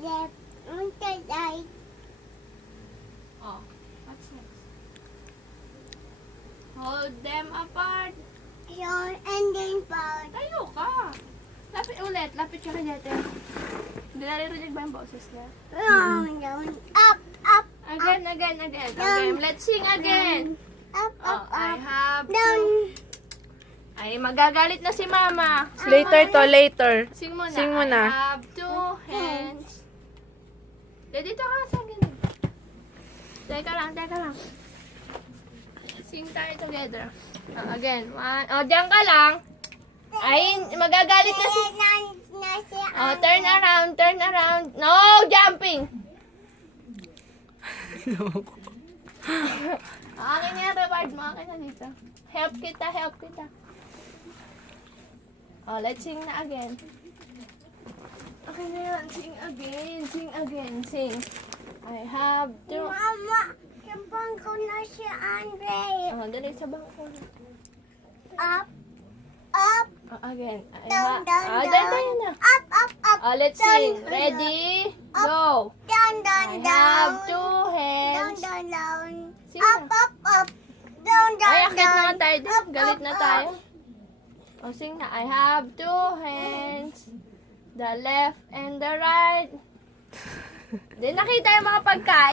left, on the right. Oh, what's next? Hold them apart. Yon, and then part. Tayo ka. Lapit ulit. Lapit siya kay Dete. Hindi naririnig ba yung boses niya? Down, up, up, Again. Okay, let's sing again. up, Oh, up, I up, have down. to... Ay, magagalit na si Mama. Later to, later. Sing mo na. Sing mo na. I have two hands. Dito ka sa ganun. Teka lang. Sing tayo together. Oh, again. One. Oh, diyan ka lang. Ay, magagalit na si... Oh, turn around. No, jumping. Akin yan, reward mo. Akin na dito. Help kita. Oh, let's sing na again. Okay na yan. Sing again. Sing. I have to... Mama, sabang ko na si Andre. Oh, dali sa bangko. Up, up, Oh, again. down, Tayo na. up, up, up, Oh, let's sing. Ready? Go. down, I have two down, hands. down. Sing Up, na. up, up, down, Ay, down, akit na nga down. tayo din. Up, Galit up, na up. tayo. O, sing na. I have two hands. The left and the right. Di nakita yung mga pagkain.